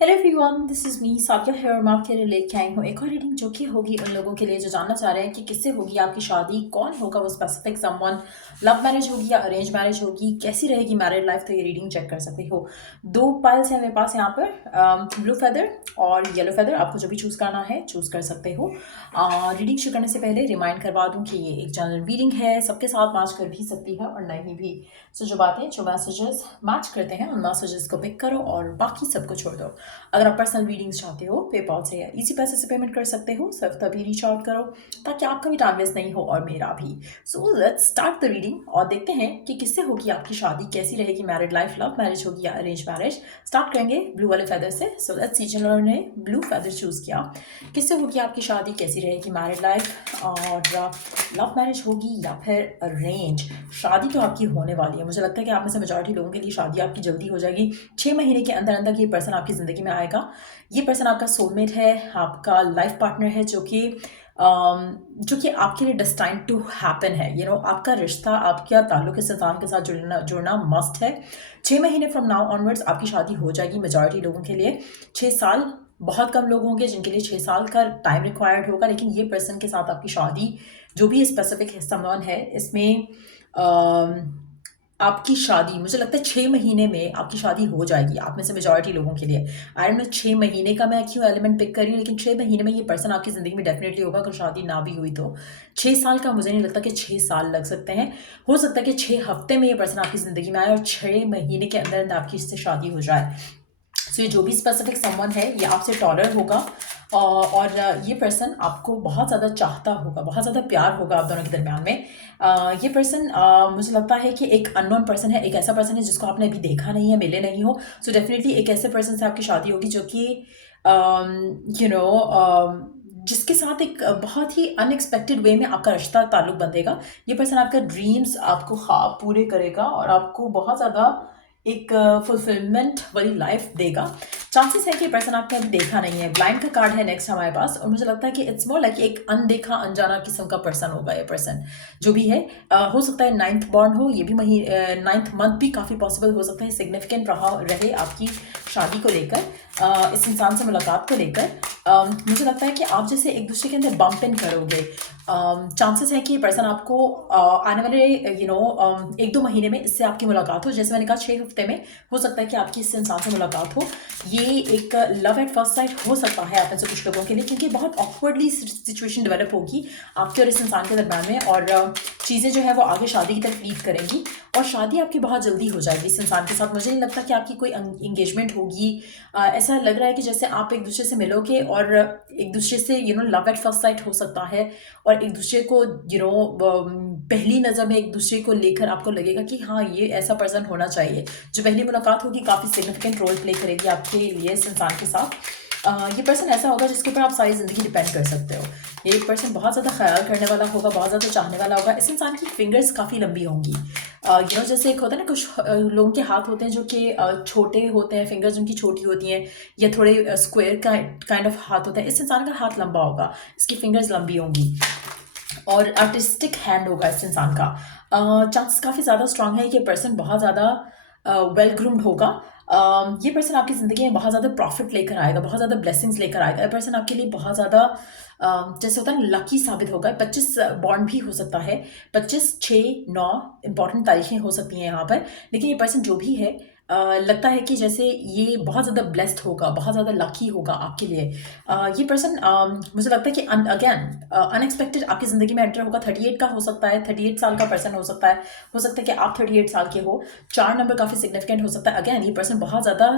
Hello everyone, this is me Sakia here. मैं आपके लिए लेके आई हूँ एक और रीडिंग जो कि होगी उन लोगों के लिए जो जानना चाह रहे हैं कि किससे होगी आपकी शादी, कौन होगा वो स्पेसिफिक समवन, लव मैरिज होगी या अरेंज मैरिज होगी, कैसी रहेगी मैरिड लाइफ। तो ये रीडिंग चेक कर सकते हो। दो पाइल्स है मेरे पास यहाँ पर, ब्लू फेदर और येलो फेदर। आपको जो भी चूज़ करना है चूज़ कर सकते हो। रीडिंग शुरू करने से पहले रिमाइंड करवा दूँ कि ये एक जनरल रीडिंग है, सबके साथ मैच कर भी सकती है और नहीं भी। सो जो बातें जो मैसेजेस मैच करते हैं उन मैसेजेस को पिक करो और बाकी सबको छोड़ दो। अगर आप पर्सनल रीडिंग्स चाहते हो पेपॉल से या इजी पैसे से पेमेंट कर सकते हो, सिर्फ तभी रीच आउट करो ताकि आपका भी टाइम वेस्ट नहीं हो और मेरा भी। So let's start the reading और देखते हैं कि किससे होगी आपकी शादी, कैसी रहेगी मैरिड लाइफ, लव मैरिज होगी या अरेंज मैरिज। स्टार्ट करेंगे ब्लू वाले फेदर से। सो लेट्स सी, जिन्होंने ने ब्लू फेदर चूज किया, किससे होगी आपकी शादी, कैसी रहेगी मैरिड लाइफ और लव मैरिज होगी या फिर अरेंज। शादी तो आपकी होने वाली है। मुझे लगता है कि आप में से मेजॉरिटी लोगों के लिए शादी आपकी जल्दी हो जाएगी। 6 महीने के अंदर अंदर ये पर्सन आपकी ज़िंदगी में आएगा। ये पर्सन आपका सोलमेट है, आपका लाइफ पार्टनर है, जो कि आपके लिए डेस्टाइन्ड टू हैपन है। आपका रिश्ता, आपका ताल्लुक इस इंसान के साथ जुड़ना जुड़ना मस्ट है। 6 महीने फ्रॉम नाउ ऑनवर्ड्स आपकी शादी हो जाएगी मेजॉरिटी लोगों के लिए। 6 साल, बहुत कम लोग होंगे जिनके लिए 6 साल का टाइम रिक्वायर्ड होगा, लेकिन ये पर्सन के साथ आपकी शादी, जो भी स्पेसिफिक समवन है इसमें, आपकी शादी मुझे लगता है 6 महीने में आपकी शादी हो जाएगी आप में से मेजॉरिटी लोगों के लिए। आई डोंट नो 6 महीने का मैं क्यों एलिमेंट पिक कर रही हूँ, लेकिन 6 महीने में ये पर्सन आपकी ज़िंदगी में डेफिनेटली होगा। अगर शादी ना भी हुई तो 6 साल का मुझे नहीं लगता कि 6 साल लग सकते हैं। हो सकता है कि 6 हफ्ते में ये पर्सन आपकी ज़िंदगी में आए और 6 महीने के अंदर अंदर आपकी इससे शादी हो जाए। सो ये जो भी स्पेसिफिक समवन है ये आपसे टॉलर होगा और ये पर्सन आपको बहुत ज़्यादा चाहता होगा, बहुत ज़्यादा प्यार होगा आप दोनों के दरमियान में। ये पर्सन मुझे लगता है कि एक अननोन पर्सन है, एक ऐसा पर्सन है जिसको आपने अभी देखा नहीं है, मिले नहीं हो। सो डेफिनेटली एक ऐसे पर्सन से आपकी शादी होगी जो कि यू नो जिसके साथ एक बहुत ही अनएक्सपेक्टेड वे में आपका रिश्ता ताल्लुक बंधेगा। ये पर्सन आपका ड्रीम्स, आपको ख्वाब पूरे करेगा और आपको बहुत ज़्यादा एक फुलफिलमेंट वाली लाइफ देगा। चांसेस है कि ये पर्सन आपने अभी देखा नहीं है। ब्लाइंड का कार्ड है नेक्स्ट हमारे पास और मुझे लगता है कि इट्स मोर लाइक एक अनदेखा अनजाना किस्म का पर्सन होगा ये पर्सन जो भी है। हो सकता है 9th बॉर्न हो, ये भी 9th मंथ भी काफ़ी पॉसिबल हो सकता है। सिग्निफिकेंट रहा रहे आपकी शादी को लेकर, इस इंसान से मुलाकात को लेकर। मुझे लगता है कि आप जैसे एक दूसरे के अंदर बम्प इन करोगे। चांसेस है कि ये पर्सन आपको आने वाले 1-2 महीने में इससे आपकी मुलाकात हो। जैसे मैंने कहा 6 हफ्ते में हो सकता है कि आपकी इस इंसान से मुलाकात हो। ये एक लव एट फर्स्ट साइट हो सकता है आप में से कुछ लोगों के लिए, क्योंकि बहुत ऑकवर्डली सिचुएशन डेवलप होगी आपके और इस इंसान के दरम्यान में और चीज़ें जो है वो आगे शादी की तरफ लीड करेंगी और शादी आपकी बहुत जल्दी हो जाएगी इस इंसान के साथ। मुझे नहीं लगता कि आपकी कोई इंगेजमेंट होगी। ऐसा लग रहा है कि जैसे आप एक दूसरे से मिलोगे और एक दूसरे से लव एट फर्स्ट साइट हो सकता है और एक दूसरे को पहली नज़र में एक दूसरे को लेकर आपको लगेगा कि हाँ ये ऐसा पर्सन होना चाहिए। जो पहली मुलाकात होगी काफ़ी सिग्निफिकेंट रोल प्ले करेगी आपके लिए इस इंसान के साथ। ये पर्सन ऐसा होगा जिसके ऊपर आप सारी ज़िंदगी डिपेंड कर सकते हो। ये पर्सन बहुत ज़्यादा ख्याल करने वाला होगा, बहुत ज़्यादा चाहने वाला होगा। इस इंसान की फिंगर्स काफ़ी लंबी होंगी। जैसे एक होता है ना, कुछ लोगों के हाथ होते हैं जो कि छोटे होते हैं, फिंगर्स उनकी छोटी होती हैं या थोड़े स्क्वायर काइंड ऑफ हाथ होता है। इस इंसान का हाथ लंबा होगा, इसकी फिंगर्स लंबी होंगी और आर्टिस्टिक हैंड होगा इस इंसान का। चांसेस काफ़ी ज़्यादा स्ट्रांग है कि ये पर्सन बहुत ज़्यादा वेल ग्रूम्ड होगा। ये पर्सन आपकी ज़िंदगी में बहुत ज़्यादा प्रॉफिट लेकर आएगा, बहुत ज़्यादा ब्लेसिंग्स लेकर आएगा। ये पर्सन आपके लिए बहुत ज़्यादा जैसे होता है ना लकी साबित होगा। 25 बॉन्ड भी हो सकता है, 25, 6, 9 इंपॉर्टेंट तारीखें हो सकती हैं यहाँ पर। लेकिन ये पर्सन जो भी है लगता है कि जैसे ये बहुत ज़्यादा ब्लेस्ड होगा, बहुत ज़्यादा लकी होगा आपके लिए। ये पर्सन मुझे लगता है कि अगेन अनएक्सपेक्टेड आपकी ज़िंदगी में एंटर होगा। 38 का हो सकता है, 38 साल का पर्सन हो सकता है। हो सकता है कि आप 38 साल के हो। 4 नंबर काफ़ी सिग्निफिकेंट हो सकता है। अगेन ये पर्सन बहुत ज़्यादा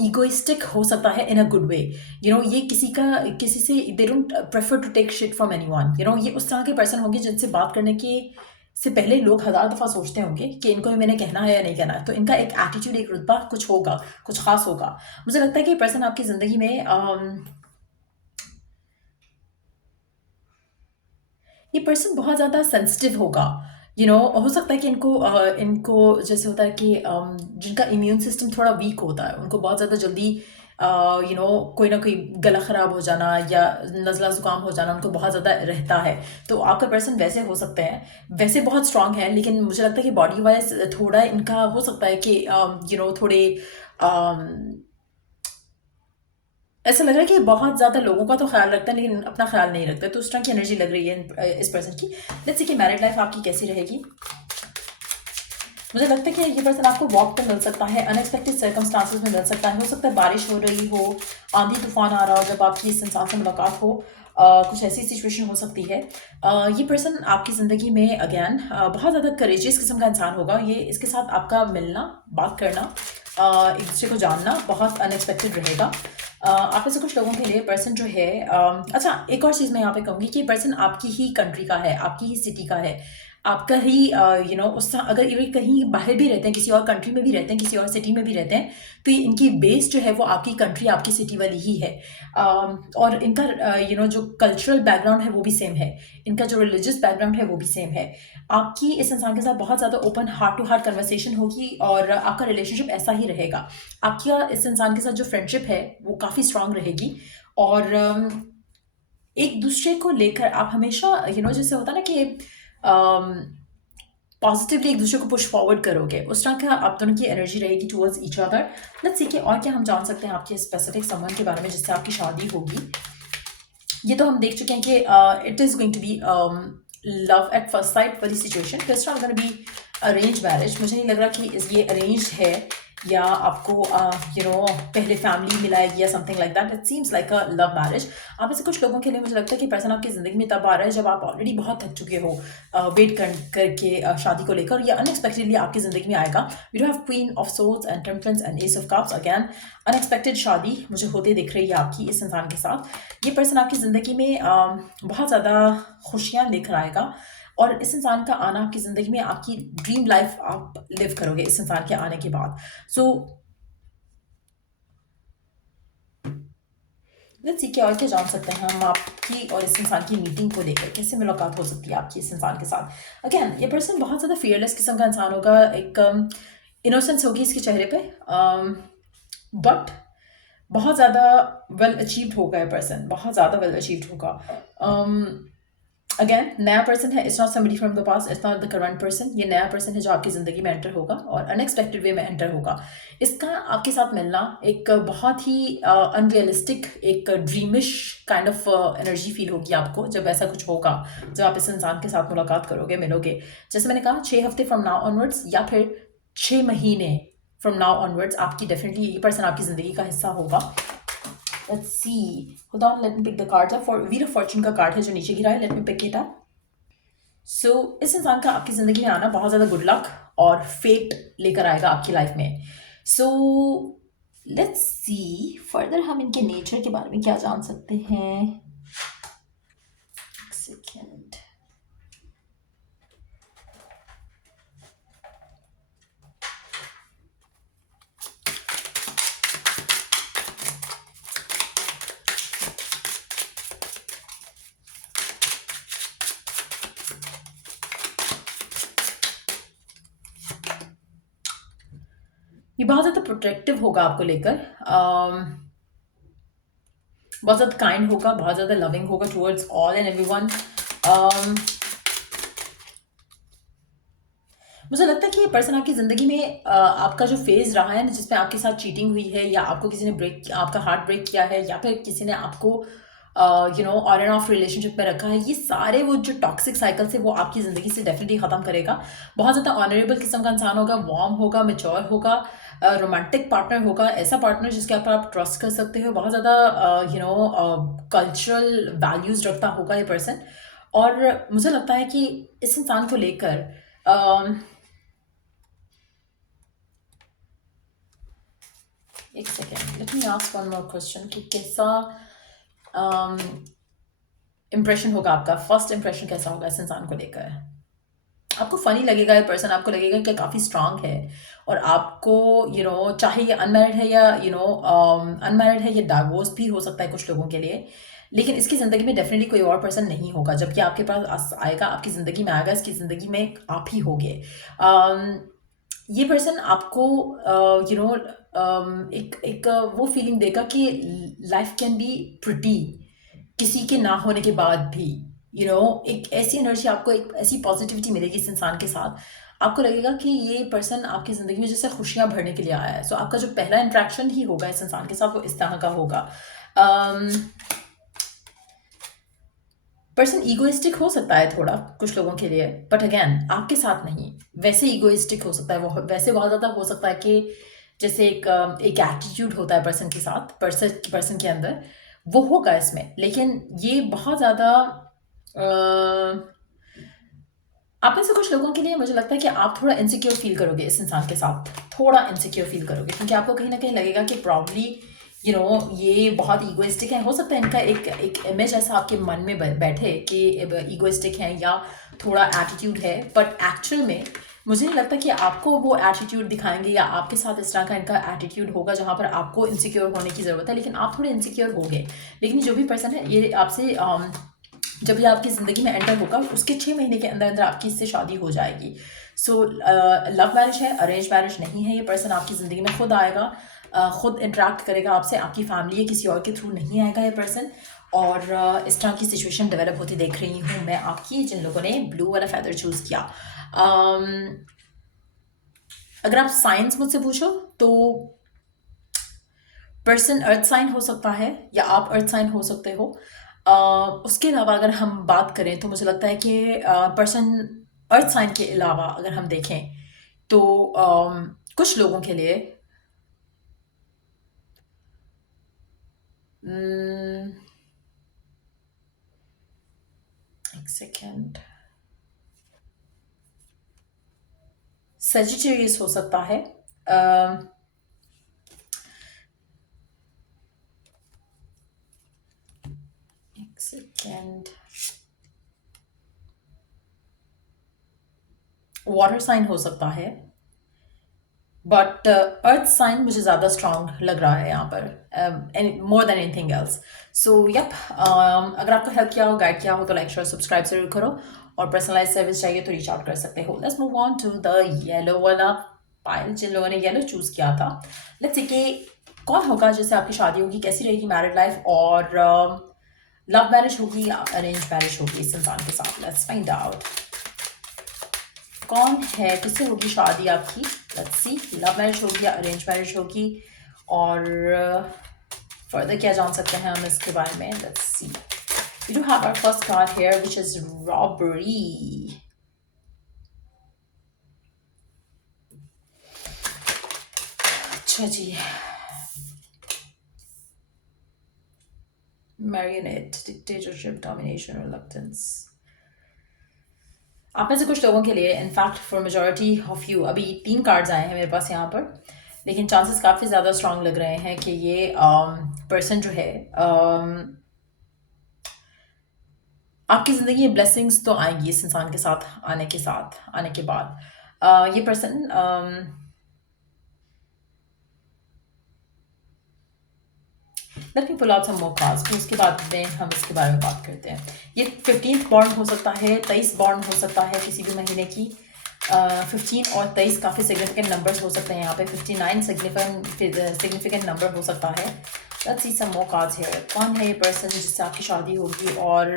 ईगोइस्टिक हो सकता है इन अ गुड वे। ये किसी से they don't prefer to take shit from anyone. ये उस तरह के पर्सन होंगे जिनसे बात करने के से पहले लोग 1000 दफ़ा सोचते होंगे कि इनको भी मैंने कहना है या नहीं कहना है। तो इनका एक एटीट्यूड, एक रुतबा कुछ होगा, कुछ खास होगा। मुझे लगता है कि ये पर्सन आपकी ज़िंदगी में ये पर्सन बहुत ज़्यादा सेंसिटिव होगा। हो सकता है कि इनको जैसे होता है कि जिनका इम्यून सिस्टम थोड़ा वीक होता है, उनको बहुत ज़्यादा जल्दी कोई ना कोई गला ख़राब हो जाना या नज़ला ज़ुकाम हो जाना उनको बहुत ज़्यादा रहता है। तो आपका पर्सन वैसे हो सकते हैं, वैसे बहुत स्ट्रांग है, लेकिन मुझे लगता है कि बॉडी वाइज थोड़ा इनका हो सकता है कि थोड़े अम, ऐसा लग रहा है कि बहुत ज़्यादा लोगों का तो ख्याल रखता है लेकिन अपना ख्याल नहीं रखता, तो उस तरह की एनर्जी लग रही है इस पर्सन की। लेट्स सी कि मैरिड लाइफ आपकी कैसी रहेगी। मुझे लगता है कि ये पर्सन आपको वॉक पे मिल सकता है, अनएक्सपेक्टेड सर्कमस्टांसेस में मिल सकता है। हो सकता है बारिश हो रही हो, आंधी तूफान आ रहा हो, जब आपकी इस इंसान से मुलाकात हो, कुछ ऐसी सिचुएशन हो सकती है। ये पर्सन आपकी ज़िंदगी में अगेन बहुत ज़्यादा करेजियस किस्म का इंसान होगा। ये इसके साथ आपका मिलना, बात करना, एक दूसरे को जानना बहुत अनएक्सपेक्टेड रहेगा। आप में से कुछ लोगों के लिए पर्सन जो है अच्छा, एक और चीज़ मैं यहाँ पे कहूँगी कि पर्सन आपकी ही कंट्री का है, आपकी ही सिटी का है, आपका ही उस अगर ये कहीं बाहर भी रहते हैं, किसी और कंट्री में भी रहते हैं, किसी और सिटी में भी रहते हैं, तो ये इनकी बेस जो है वो आपकी कंट्री, आपकी सिटी वाली ही है। और इनका जो कल्चरल बैकग्राउंड है वो भी सेम है, इनका जो रिलीजियस बैकग्राउंड है वो भी सेम है। आपकी इस इंसान के साथ बहुत ज़्यादा open heart to heart conversation होगी और आपका रिलेशनशिप ऐसा ही रहेगा। आपका इस इंसान के साथ जो फ्रेंडशिप है वो काफ़ी स्ट्रांग रहेगी और एक दूसरे को लेकर आप हमेशा जैसे होता है ना कि पॉजिटिवली एक दूसरे को पुश फॉरवर्ड करोगे, उस तरह का आप दोनों की एनर्जी रहेगी towards each other. Let's see कि और क्या हम जान सकते हैं आपके स्पेसिफिक समवन के बारे में जिससे आपकी शादी होगी। ये तो हम देख चुके हैं कि it is going to be love at first sight वाली सिचुएशन, तो it's not going to be arrange marriage. मुझे नहीं लग रहा कि ये अरेंज है या आपको पहले फैमिली मिलाएगी या something like that. It seems like a love marriage. आप ऐसे कुछ लोगों के लिए मुझे लगता है कि पर्सन आपकी ज़िंदगी में तब आ रहा है जब आप ऑलरेडी बहुत थक चुके हो वेट करके शादी को लेकर, या अनएक्सपेक्टेडली आपकी ज़िंदगी में आएगा। We do have queen of swords and temperance and ace of cups. Again unexpected शादी मुझे होते दिख रही है आपकी इस इंसान के साथ। ये पर्सन आपकी ज़िंदगी में बहुत ज़्यादा खुशियाँ लेकर आएगा और इस इंसान का आना आपकी ज़िंदगी में आपकी ड्रीम लाइफ आप लिव करोगे इस इंसान के आने के बाद। सो लेट्स सी कि और क्या जान सकते हैं हम आपकी और इस इंसान की मीटिंग को लेकर, कैसे मुलाकात हो सकती है आपकी इस इंसान के साथ। अगेन ये पर्सन बहुत ज़्यादा फियरलेस किस्म का इंसान होगा, एक इनोसेंस होगी इसके चेहरे पे, बट बहुत ज़्यादा वेल अचीव्ड होगा ये पर्सन, बहुत ज़्यादा वेल अचीव्ड होगा। अगेन नया पर्सन है, it's not somebody from the past, it's not the current person. ये नया पर्सन है जो आपकी ज़िंदगी में एंटर होगा और अनएक्सपेक्टेड वे में एंटर होगा। इसका आपके साथ मिलना एक बहुत ही अनरियलिस्टिक, एक ड्रीमिश काइंड ऑफ एनर्जी फील होगी आपको जब ऐसा कुछ होगा, जब आप इस इंसान के साथ मुलाकात करोगे, मिलोगे। जैसे मैंने कहा 6 हफ्ते फ्रॉम नाउ ऑनवर्ड्स या फिर 6 महीने फ्रॉम नाउ ऑनवर्ड्स आपकी डेफिनेटली ये पर्सन आपकी ज़िंदगी का हिस्सा होगा। Let's see. Hold on, let me pick the cards up. For Wheel of Fortune का कार्ड है जो नीचे गिरा है. Let me pick it up. So इस इंसान का आपकी ज़िंदगी में आना बहुत ज़्यादा गुड लक और फेट लेकर आएगा आपकी लाइफ में. So let's see फर्दर हम इनके नेचर के बारे में क्या जान सकते हैं. एक सेकेंड. ये बहुत ज़्यादा प्रोटेक्टिव होगा आपको लेकर, बहुत ज़्यादा काइंड होगा, बहुत ज़्यादा लविंग होगा टुवर्ड्स ऑल एंड एवरीवन. मुझे लगता है कि ये पर्सन आपकी ज़िंदगी में आपका जो फेज़ रहा है ना जिसमें आपके साथ चीटिंग हुई है या आपको किसी ने आपका हार्ट ब्रेक किया है या फिर किसी ने आपको ऑन एंड ऑफ रिलेशनशिप में रखा है, ये सारे वो जो टॉक्सिक साइकिल से वो आपकी ज़िंदगी से डेफिनेटली ख़त्म करेगा. बहुत ज़्यादा ऑनरेबल किस्म का इंसान होगा, वार्म होगा, मेच्योर होगा, रोमांटिक पार्टनर होगा, ऐसा पार्टनर जिसके ऊपर आप ट्रस्ट कर सकते हो. बहुत ज़्यादा कल्चरल वैल्यूज़ रखता होगा ये पर्सन. और मुझे लगता है कि इस इंसान को लेकर एक second, let me ask one more question कि कैसा इम्प्रेशन होगा आपका, फर्स्ट इम्प्रेशन कैसा होगा इस इंसान को लेकर. आपको फनी लगेगा ये पर्सन, आपको लगेगा कि काफ़ी स्ट्रांग है और आपको चाहे ये अनमैरिड है या अनमैरिड है, ये डाइवोर्स भी हो सकता है कुछ लोगों के लिए, लेकिन इसकी ज़िंदगी में डेफिनेटली कोई और पर्सन नहीं होगा. जबकि आपके पास आएगा, आपकी ज़िंदगी में आएगा, इसकी ज़िंदगी में आप ही होगे. ये पर्सन आपको एक एक वो फीलिंग देगा कि लाइफ कैन बी प्रिटी किसी के ना होने के बाद भी। एक ऐसी एनर्जी आपको, एक ऐसी पॉजिटिविटी मिलेगी इस इंसान के साथ। आपको लगेगा कि ये पर्सन आपकी ज़िंदगी में जैसे खुशियाँ भरने के लिए आया है। सो आपका जो पहला इंट्रैक्शन ही होगा इस इंसान के साथ वो इस तरह का होगा। पर्सन ईगोइस्टिक हो सकता है थोड़ा कुछ लोगों के लिए, बट अगेन आपके साथ नहीं। वैसे ईगोइस्टिक हो सकता है वो, वैसे बहुत ज़्यादा हो सकता है कि जैसे एक एटीट्यूड होता है पर्सन के साथ, पर्सन के अंदर वो होगा इसमें। लेकिन ये बहुत ज़्यादा आप में से कुछ लोगों के लिए मुझे लगता है कि आप थोड़ा इनसिक्योर फील करोगे इस इंसान के साथ, थोड़ा इनसिक्योर फील करोगे, क्योंकि आपको कहीं ना कहीं लगेगा कि प्रॉब्ली ये बहुत ईगोइस्टिक है। हो सकता है इनका एक इमेज ऐसा आपके मन में बैठे कि ईगोइस्टिक है या थोड़ा एटीट्यूड है, बट एक्चुअल में मुझे नहीं लगता कि आपको वो एटीट्यूड दिखाएंगे या आपके साथ इस तरह का इनका एटीट्यूड होगा जहाँ पर आपको इनसिक्योर होने की ज़रूरत है, लेकिन आप थोड़े इनसिक्योर होगे। लेकिन जो भी पर्सन है ये आपसे जब ये आपकी ज़िंदगी में एंटर होगा उसके 6 महीने के अंदर अंदर आपकी इससे शादी हो जाएगी। सो लव मैरिज है, अरेंज मैरिज नहीं है। ये पर्सन आपकी ज़िंदगी में खुद आएगा, खुद इंटरेक्ट करेगा आपसे, आपकी फैमिली या किसी और के थ्रू नहीं आएगा ये पर्सन। और इस तरह की सिचुएशन डेवलप होती देख रही हूँ मैं आपकी, जिन लोगों ने ब्लू वाला फेदर चूज़ किया। अगर आप साइंस मुझसे पूछो तो पर्सन अर्थ साइन हो सकता है या आप अर्थ साइन हो सकते हो। उसके अलावा अगर हम बात करें तो मुझे लगता है कि पर्सन अर्थ साइन के अलावा अगर हम देखें तो कुछ लोगों के लिए एक सेकेंड, सेजिटेरियस हो सकता है। एक सेकेंड, वाटर साइन हो सकता है, बट अर्थ साइन मुझे ज़्यादा स्ट्रांग लग रहा है यहाँ पर, more than anything else. So yep, अगर आपको हेल्प किया हो, गाइड किया हो तो लाइक शेयर सब्सक्राइब जरूर करो, और पर्सनलाइज सर्विस चाहिए तो रीच आउट कर सकते हो। Let's move on to the yellow वाला पाइल। जिन लोगों ने येलो चूज़ किया था, लेट्स सी कि कौन होगा जिससे आपकी शादी होगी, कैसी रहेगी मैरिड लाइफ, और लव मैरिज होगी या अरेंज मैरिज होगी इस इंसान के साथ। लेट्स फाइंड आउट कौन है, किससे होगी शादी आपकी। लेट्स सी, लव मैरिज होगी या अरेंज मैरिज होगी, और फर्दर क्या जान सकते हैं हम इसके बारे में। Let's see, we do have our first card here which is robbery. अच्छा जी, marionette, dictatorship, domination, reluctance। आप में से कुछ लोगों के लिए, in fact for majority of you, अभी 3 कार्ड्स आए हैं मेरे पास यहाँ पर, लेकिन चांसेस काफ़ी ज़्यादा स्ट्रांग लग रहे हैं कि ये पर्सन जो है, आपकी ज़िंदगी में ब्लेसिंग्स तो आएंगी इस इंसान के साथ आने के बाद। ये person let me pull out some more cards, फिर उसके बाद में हम इसके बारे में बात करते हैं। ये 15th बॉन्ड हो सकता है, 23 बॉन्ड हो सकता है किसी भी महीने की। 15 और 23 काफ़ी सिग्निफिकेंट नंबर्स हो सकते हैं यहाँ पे। 59 सिग्निफिकेंट नंबर हो सकता है। Let's see some more cards here. कौन है ये पर्सन जिससे आपकी शादी होगी, और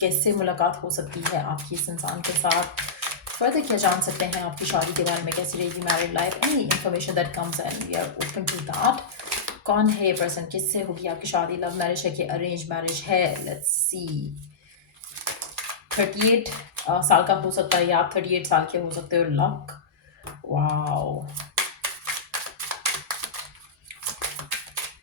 कैसे मुलाकात हो सकती है आपकी इस इंसान के साथ। फर्दर क्या जान सकते हैं आपकी शादी के बारे में, कैसी रहेगी married life, any information that comes and we are open to that. कौन है ये पर्सन, किससे होगी आपकी शादी, लव मैरिज है कि अरेंज मैरिज है। लेट्स सी, 38 साल का हो सकता है या आप 38 साल के हो सकते हो। लक, वाओ,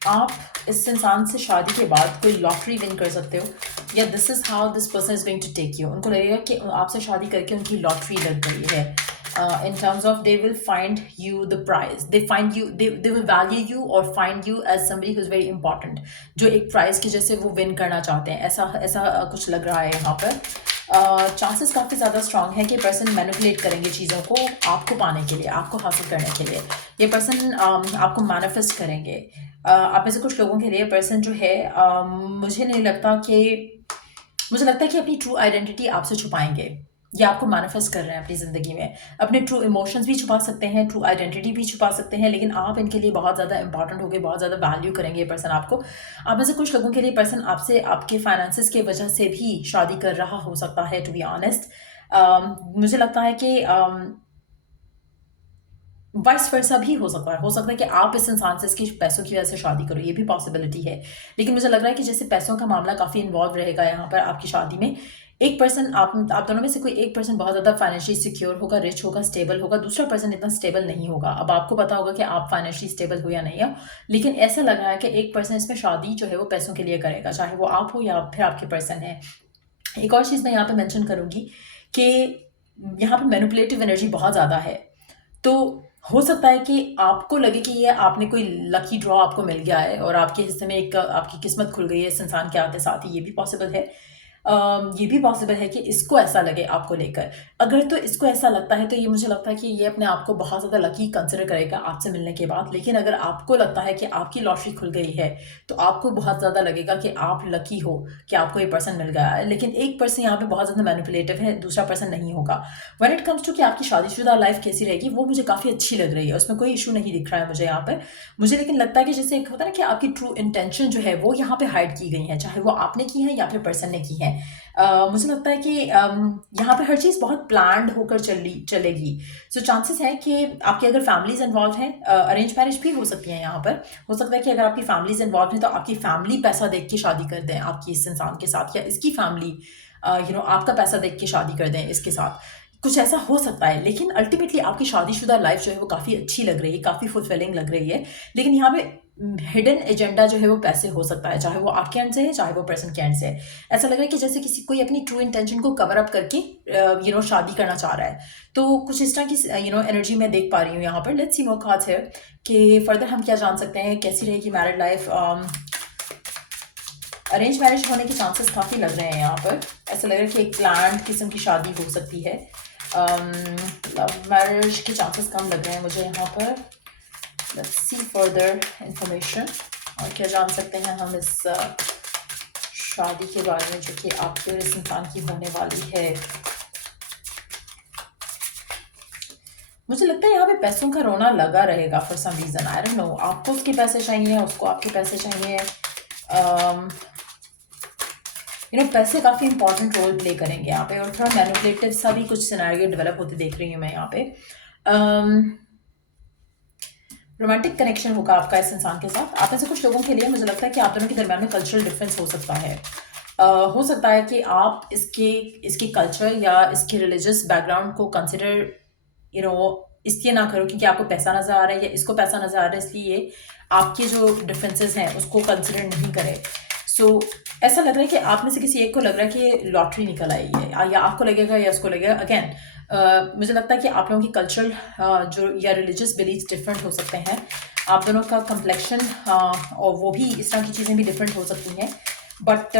आप इस इंसान से शादी के बाद कोई लॉटरी विन कर सकते हो, या this is how this person is going to take you. उनको लगेगा कि आपसे शादी करके उनकी लॉटरी लग गई है। In terms of they will find you the prize, they find you, they will value you or find you as somebody who's very important, जो एक प्राइज के जैसे वो विन करना चाहते हैं, ऐसा ऐसा कुछ लग रहा है यहाँ पर। चांसेस काफ़ी ज़्यादा स्ट्रांग है कि पर्सन मैनिपुलेट करेंगे चीज़ों को आपको पाने के लिए, आपको हासिल करने के लिए। ये पर्सन आपको मैनिफेस्ट करेंगे। आप में से कुछ लोगों के लिए पर्सन जो है, मुझे नहीं लगता कि, मुझे लगता है कि अपनी ट्रू आइडेंटिटी आपसे छुपाएंगे। ये आपको मैनिफेस्ट कर रहे हैं अपनी ज़िंदगी में। अपने ट्रू इमोशंस भी छुपा सकते हैं, ट्रू आइडेंटिटी भी छुपा सकते हैं, लेकिन आप इनके लिए बहुत ज़्यादा इंपॉर्टेंट होगे, बहुत ज़्यादा वैल्यू करेंगे ये पर्सन आपको। आप में से कुछ लोगों के लिए पर्सन आपसे आपके फाइनेंसेस की वजह से भी शादी कर रहा हो सकता है, टू बी ऑनेस्ट। मुझे लगता है कि वाइस वर्सा भी हो सकता है कि आप इस इंसान से इसकी पैसों की वजह से शादी करो, ये भी पॉसिबिलिटी है। लेकिन मुझे लग रहा है कि जैसे पैसों का मामला काफ़ी इन्वॉल्व रहेगा यहाँ पर आपकी शादी में। एक पर्सन आप दोनों में से कोई एक पर्सन बहुत ज़्यादा फाइनेंशियली सिक्योर होगा, रिच होगा, स्टेबल होगा, दूसरा पर्सन इतना स्टेबल नहीं होगा। अब आपको पता होगा कि आप फाइनेंशियली स्टेबल हो या नहीं हो, लेकिन ऐसा लग रहा है कि एक पर्सन इसमें शादी जो है वो पैसों के लिए करेगा, चाहे वो आप हो या फिर आपके पर्सन है। एक और चीज़ मैं यहाँ पे मेंशन करूँगी कि यहाँ पे मैनिपुलेटिव एनर्जी बहुत ज़्यादा है। तो हो सकता है कि आपको लगे कि ये आपने कोई लकी ड्रॉ आपको मिल गया है और आपके हिस्से में एक आपकी किस्मत खुल गई है इस इंसान के आते साथ ही, ये भी पॉसिबल है। ये भी पॉसिबल है कि इसको ऐसा लगे आपको लेकर। अगर तो इसको ऐसा लगता है तो ये मुझे लगता है कि ये अपने आप को बहुत ज़्यादा लकी कंसिडर करेगा आपसे मिलने के बाद। लेकिन अगर आपको लगता है कि आपकी लॉटरी खुल गई है तो आपको बहुत ज़्यादा लगेगा कि आप लकी हो कि आपको ये पर्सन मिल गया है। लेकिन एक पर्सन यहाँ पे बहुत ज़्यादा मैनिपुलेटिव है, दूसरा पर्सन नहीं होगा। व्हेन इट कम्स टू कि आपकी शादीशुदा लाइफ कैसी रहेगी, वो मुझे काफ़ी अच्छी लग रही है, उसमें कोई इशू नहीं दिख रहा है मुझे यहाँ पर। मुझे लेकिन लगता है कि जैसे एक होता है ना कि आपकी ट्रू इंटेंशन जो है वो यहाँ पे हाइड की गई है, चाहे वो आपने की है या फिर पर्सन ने की है। मुझे लगता है कि यहाँ पे हर चीज़ बहुत प्लान्ड होकर चलेगी। सो चांसेस है कि आपकी अगर फैमिलीज इन्वॉल्व हैं, अरेंज मैरिज भी हो सकती है यहाँ पर। हो सकता है कि अगर आपकी फैमिलीज इन्वॉल्व हैं तो आपकी फैमिली पैसा देख के शादी कर दें आपकी इस इंसान के साथ, या इसकी फैमिली आपका पैसा देख के शादी कर दें इसके साथ। कुछ ऐसा हो सकता है, लेकिन अल्टीमेटली आपकी शादीशुदा लाइफ जो है वो काफ़ी अच्छी लग रही है, काफ़ी फुलफिलिंग लग रही है। लेकिन यहाँ पे हिडन एजेंडा जो है वो पैसे हो सकता है, चाहे वो आपके एंड से है, चाहे वो पर्सन के एंड से है। ऐसा लग रहा है कि जैसे किसी कोई अपनी ट्रू इंटेंशन को कवर अप करके शादी करना चाह रहा है। तो कुछ इस तरह की एनर्जी मैं देख पा रही हूँ यहाँ पर। Let's see more cards here कि फर्दर हम क्या जान सकते हैं, कैसी रहेगी मैरिड लाइफ। अरेंज मैरिज होने के चांसेस काफ़ी लग रहे हैं यहाँ पर। ऐसा लग रहा है कि एक प्लान्ड किस्म की शादी हो सकती है। लव मैरिज के चांसेस कम लग रहे हैं मुझे यहाँ पर। लेट्स सी फर्दर इंफॉर्मेशन, और क्या जान सकते हैं हम इस शादी के बारे में जो कि आपके और इस इंसान की होने वाली है। मुझे लगता है यहाँ पे पैसों का रोना लगा रहेगा for some reason, I don't know. आपको उसके पैसे चाहिए, उसको आपके पैसे चाहिए। पैसे काफ़ी इंपॉर्टेंट रोल प्ले करेंगे यहाँ पे, और थोड़ा मैनिपुलेटिव सा भी कुछ सिनेरियो डेवलप होते देख रही हूँ मैं यहाँ पे। रोमांटिक कनेक्शन होगा आपका इस इंसान के साथ। आप में से कुछ लोगों के लिए मुझे लगता है कि आप दोनों के दरमियान में कल्चरल डिफरेंस हो सकता है। हो सकता है कि आप इसके कल्चर या इसके रिलीजियस बैकग्राउंड को कंसिडर इसलिए ना करो क्योंकि आपको पैसा नज़र आ रहा है या इसको पैसा नज़र आ रहा है, इसलिए आपके जो डिफरेंसेस हैं उसको कंसिडर नहीं करें। सो ऐसा लग रहा है कि आप में से किसी एक को लग रहा है कि लॉटरी निकल आई है, या आपको लगेगा या उसको लगेगा। अगेन मुझे लगता है कि आप लोगों की कल्चरल जो या रिलीजियस बिलीफ डिफरेंट हो सकते हैं। आप दोनों का कम्प्लेक्शन और वो भी इस तरह की चीज़ें भी डिफरेंट हो सकती हैं। बट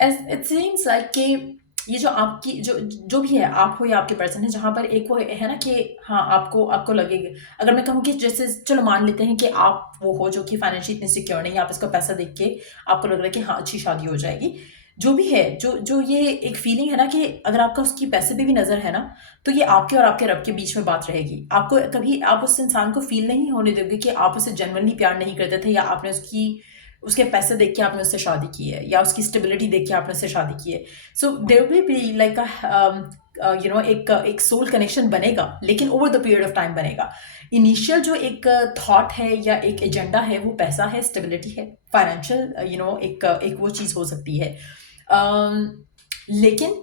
इट सीम्स लाइक कि ये जो आपकी जो भी है, आप हो या आपके पर्सन है, जहाँ पर एक वो है ना कि हाँ आपको लगेगा। अगर मैं कहूँ कि जैसे चलो मान लेते हैं कि आप वो हो जो कि फाइनेंशियली इतनी सिक्योर नहीं है, आप इसका पैसा देख के आपको लग रहा है कि हाँ अच्छी शादी हो जाएगी। जो भी है, जो ये एक फीलिंग है ना कि अगर आपका उसकी पैसे पे भी नज़र है ना, तो ये आपके और आपके रब के बीच में बात रहेगी। आपको कभी आप उस इंसान को फील नहीं होने दोगे कि आप उसे जेन्युइनली प्यार नहीं करते थे, या आपने उसके पैसे देख के आपने उससे शादी की है, या उसकी स्टेबिलिटी देख के आपने उससे शादी की है। So there will be like एक सोल कनेक्शन बनेगा, लेकिन over the period of time बनेगा। इनिशियल जो एक थॉट है या एक एजेंडा है वो पैसा है, स्टेबिलिटी है, फाइनेंशियल एक वो चीज़ हो सकती है। लेकिन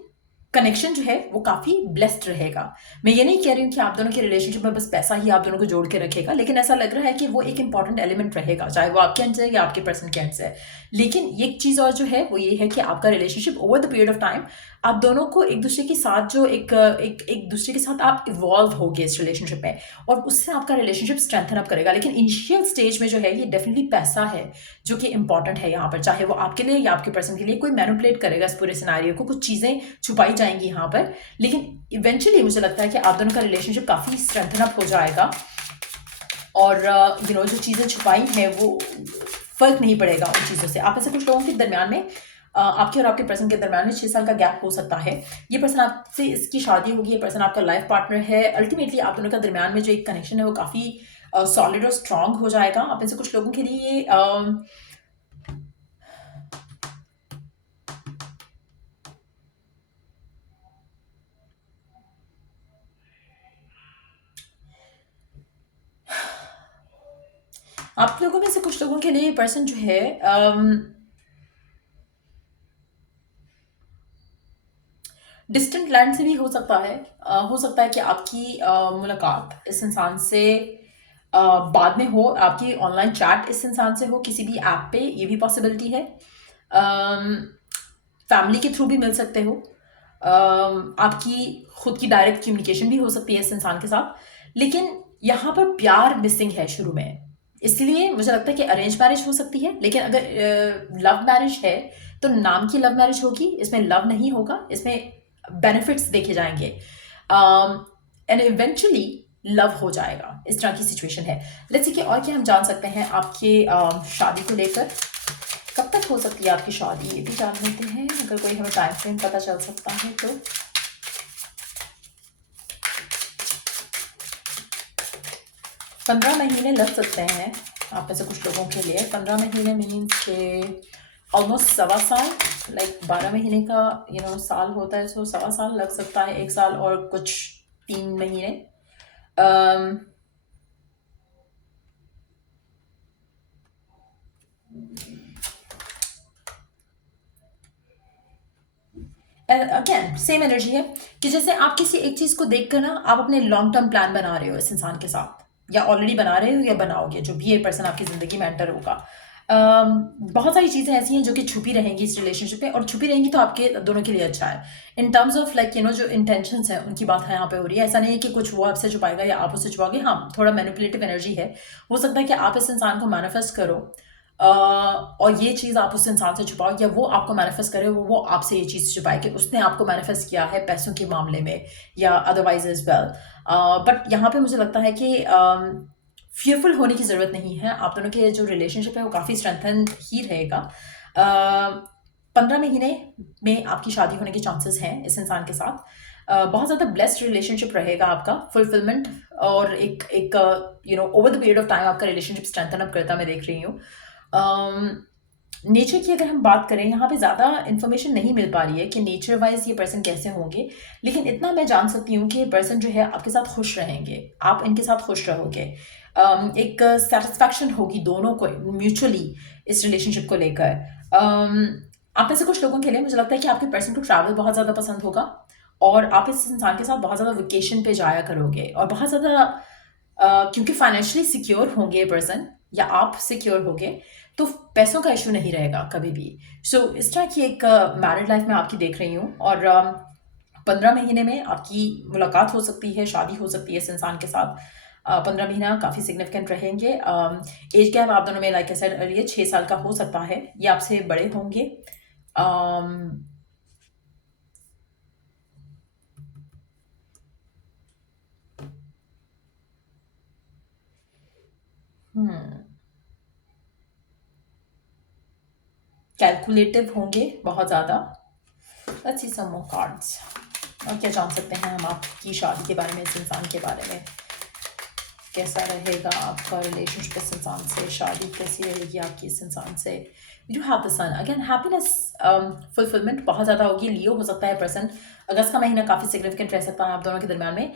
कनेक्शन जो है वो काफ़ी ब्लेस्ड रहेगा। मैं ये नहीं कह रही हूँ कि आप दोनों के रिलेशनशिप में बस पैसा ही आप दोनों को जोड़ के रखेगा, लेकिन ऐसा लग रहा है कि वो एक इंपॉर्टेंट एलिमेंट रहेगा, चाहे वो आपके एंड से या आपके पर्सन के एंड से। लेकिन एक चीज़ और जो है वो ये है कि आपका relationship over the period of time आप दोनों को एक दूसरे के साथ जो एक दूसरे के साथ आप इवॉल्व होगे इस रिलेशनशिप में, और उससे आपका रिलेशनशिप स्ट्रेंथन अप करेगा। लेकिन इनिशियल स्टेज में जो है ये डेफिनेटली पैसा है जो कि इंपॉर्टेंट है यहाँ पर, चाहे वो आपके लिए या आपके पर्सन के लिए। कोई मैनिपुलेट करेगा इस पूरे सिनेरियो को, कुछ चीज़ें छुपाई जाएंगी यहाँ पर, लेकिन इवेंचुअली मुझे लगता है कि आप दोनों का रिलेशनशिप काफ़ी स्ट्रेंथन अप हो जाएगा। और जो चीज़ें छुपाई हैं वो फर्क नहीं पड़ेगा उन चीज़ों से। आप ऐसे कुछ लोगों के दरमियान में आपके और आपके पर्सन के दरम्यान में 6 साल का गैप हो सकता है। ये पर्सन आपसे इसकी शादी होगी, ये पर्सन आपका लाइफ पार्टनर है। अल्टीमेटली आप दोनों का दरम्यान में जो एक कनेक्शन है वो काफ़ी सॉलिड और स्ट्रांग हो जाएगा। आप में से कुछ लोगों के लिए आप लोगों में से कुछ लोगों के लिए ये पर्सन जो है डिस्टेंट लैंड से भी हो सकता है। हो सकता है कि आपकी मुलाकात इस इंसान से बाद में हो, आपकी ऑनलाइन चैट इस इंसान से हो किसी भी ऐप पे, ये भी पॉसिबिलिटी है। फैमिली के थ्रू भी मिल सकते हो। आपकी खुद की डायरेक्ट कम्युनिकेशन भी हो सकती है इस इंसान के साथ। लेकिन यहाँ पर प्यार मिसिंग है शुरू में, इसलिए मुझे लगता है कि अरेंज मैरिज हो सकती है। लेकिन अगर लव मैरिज है तो नाम की लव मैरिज होगी, इसमें लव नहीं होगा, इसमें बेनिफिट्स देखे जाएंगे एंड इवेंचुअली लव हो जाएगा। इस तरह की सिचुएशन है। लेट्स सी कि और क्या हम जान सकते हैं आपके शादी को लेकर। कब तक हो सकती है आपकी शादी, ये भी जान लेते हैं, अगर कोई हमें टाइम फ्रेम पता चल सकता है तो। 15 महीने लग सकते हैं आप में से कुछ लोगों के लिए। 15 महीने मीन्स के ऑलमोस्ट सवा साल, लाइक 12 महीने का साल होता है, सो सवा साल लग सकता है, 1 साल और कुछ 3 महीने। अगेन सेम एनर्जी है कि जैसे आप किसी एक चीज को देखकर ना आप अपने लॉन्ग टर्म प्लान बना रहे हो इस इंसान के साथ, या ऑलरेडी बना रहे हो या बनाओगे, जो भी ये पर्सन आपकी जिंदगी में एंटर होगा। बहुत सारी चीजें ऐसी हैं जो कि छुपी रहेंगी इस रिलेशनशिप में, और छुपी रहेंगी तो आपके दोनों के लिए अच्छा है। इन टर्म्स ऑफ लाइक जो इंटेंशंस हैं उनकी बात यहाँ पे हो रही है। ऐसा नहीं है कि कुछ वो आपसे छुपाएगा या आप उससे छुपाओगे। हाँ, थोड़ा मैनिपुलेटिव एनर्जी है। हो सकता है कि आप इस इंसान को मैनिफेस्ट करो और ये चीज़ आप उस इंसान से छुपाओ, या वो आपको मैनिफेस्ट करे, वो आपसे ये चीज़ छुपाए कि उसने आपको मैनिफेस्ट किया है पैसों के मामले में या अदरवाइज एज वेल। बट यहाँ पे मुझे लगता है कि फियरफुल होने की ज़रूरत नहीं है। आप दोनों के जो रिलेशनशिप है वो काफ़ी स्ट्रेंथन ही रहेगा। 15 महीने में आपकी शादी होने के चांसेस हैं इस इंसान के साथ। बहुत ज़्यादा ब्लेस्ड रिलेशनशिप रहेगा आपका, फुलफिलमेंट और एक एक over the period of time आपका रिलेशनशिप स्ट्रेंथन अप करता मैं देख रही हूँ। नेचर की अगर हम बात करें, यहाँ पे ज़्यादा इन्फॉर्मेशन नहीं मिल पा रही है कि नेचर वाइज ये पर्सन कैसे होंगे, लेकिन इतना मैं जान सकती हूँ कि ये पर्सन जो है आपके साथ खुश रहेंगे, आप इनके साथ खुश रहोगे। एक सेटिस्फैक्शन होगी दोनों को म्यूचुअली इस रिलेशनशिप को लेकर। आप में से कुछ लोगों के लिए मुझे लगता है कि आपके पर्सन को ट्रैवल बहुत ज़्यादा पसंद होगा, और आप इस इंसान के साथ बहुत ज़्यादा वेकेशन पे जाया करोगे, और बहुत ज़्यादा क्योंकि फाइनेंशियली सिक्योर होंगे ये पर्सन या आप सिक्योर होगे, तो पैसों का इशू नहीं रहेगा कभी भी। सो इस तरह की एक मैरिड लाइफ में आपकी देख रही हूँ, और 15 महीने में आपकी मुलाकात हो सकती है, शादी हो सकती है इस इंसान के साथ। 15 महीना काफ़ी सिग्निफिकेंट रहेंगे। एज गैप आप दोनों में लाइक आई सेड अर्लियर 6 साल का हो सकता है। ये आपसे बड़े होंगे। कैलकुलेटिव होंगे बहुत ज़्यादा। Let's see some more cards. और क्या जान सकते हैं हम आपकी शादी के बारे में, इस इंसान के बारे में, कैसा रहेगा आपका रिलेशनशिप इस इंसान से, शादी कैसी रहेगी आपकी इस इंसान से। You have the sun again, happiness fulfilment बहुत ज़्यादा होगी। लियो हो सकता है पर्सन। अगस्त का महीना काफ़ी सिग्निफिकेंट रह सकता है आप दोनों के दरम्यान में।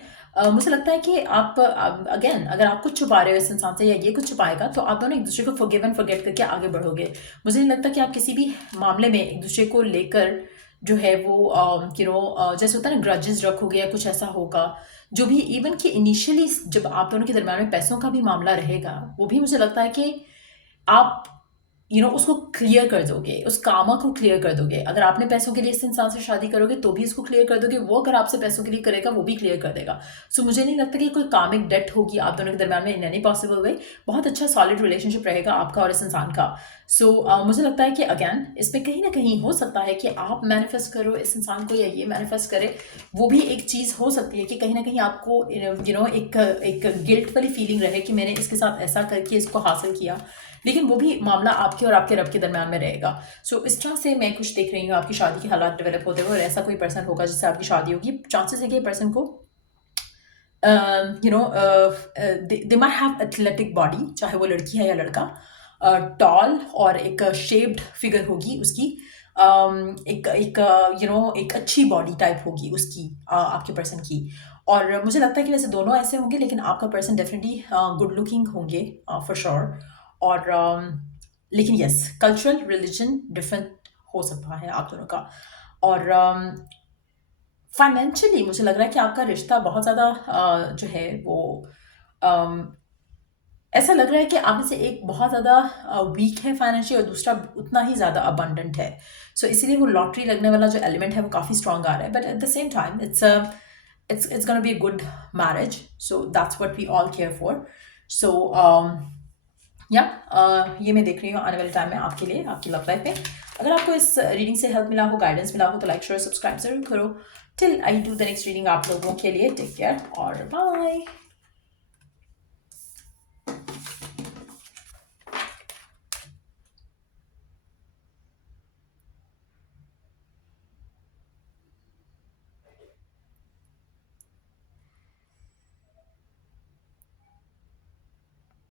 मुझे लगता है कि आप अगेन अगर आप कुछ छुपा रहे हो इस इंसान से या ये कुछ छुपाएगा, तो आप दोनों एक दूसरे को फॉरगिव एंड फॉरगेट करके आगे बढ़ोगे। मुझे नहीं लगता कि आप किसी भी मामले में एक दूसरे को लेकर जो है वो जैसे होता है ना ग्रजेस रखोगे या कुछ ऐसा होगा। जो भी इवन कि इनिशियली जब आप दोनों के दरम्यान में पैसों का भी मामला रहेगा, वो भी मुझे लगता है कि आप उसको क्लियर कर दोगे, उस कामा को क्लियर कर दोगे। अगर आपने पैसों के लिए इस इंसान से शादी करोगे तो भी इसको क्लियर कर दोगे, वो अगर आपसे पैसों के लिए करेगा वो भी क्लियर कर देगा। सो मुझे नहीं लगता कि कोई कामिक डेट होगी आप दोनों के दरम्यान में इन एनी पॉसिबल वे। बहुत अच्छा सॉलिड रिलेशनशिप रहेगा आपका और इस इंसान का। सो मुझे लगता है कि अगैन इसमें कहीं ना कहीं हो सकता है कि आप मैनिफेस्ट करो इस इंसान को या ये मैनिफेस्ट करे। वो भी एक चीज़ हो सकती है कि कहीं ना कहीं आपको एक गिल्ट वाली फीलिंग रहे कि मैंने इसके साथ ऐसा करके इसको हासिल किया, लेकिन वो भी मामला आपके और आपके रब के दरमियान में रहेगा। सो इस तरह से मैं कुछ देख रही हूँ आपकी शादी के हालात डेवलप होते हुए, और ऐसा कोई पर्सन होगा जिससे आपकी शादी होगी। चांसेस है कि पर्सन को they might have athletic body, चाहे वो लड़की है या लड़का, टॉल और एक शेप्ड फिगर होगी उसकी, एक एक एक अच्छी बॉडी टाइप होगी उसकी, आपके पर्सन की। और मुझे लगता है कि वैसे दोनों ऐसे होंगे, लेकिन आपका पर्सन डेफिनेटली गुड लुकिंग होंगे फॉर श्योर। और लेकिन यस, कल्चरल रिलीजन डिफरेंट हो सकता है आप दोनों का। और फाइनेंशियली मुझे लग रहा है कि आपका रिश्ता बहुत ज़्यादा जो है वो अम, ऐसा लग रहा है कि आप में से एक बहुत ज़्यादा वीक है फाइनेंशियली, और दूसरा उतना ही ज़्यादा अबंडेंट है। सो इसीलिए वो लॉटरी लगने वाला जो एलिमेंट है वो काफ़ी स्ट्रांग आ रहा है। But at the same time it's going to be a good marriage, so that's what we all care for. So या ये मैं देख रही हूँ आने वाले टाइम में आपके लिए, आपकी लव लाइफ में। अगर आपको इस रीडिंग से हेल्प मिला हो, गाइडेंस मिला हो, तो लाइक शेयर सब्सक्राइब जरूर करो। Till I do the next reading आप लोगों के लिए, टेक केयर और बाय।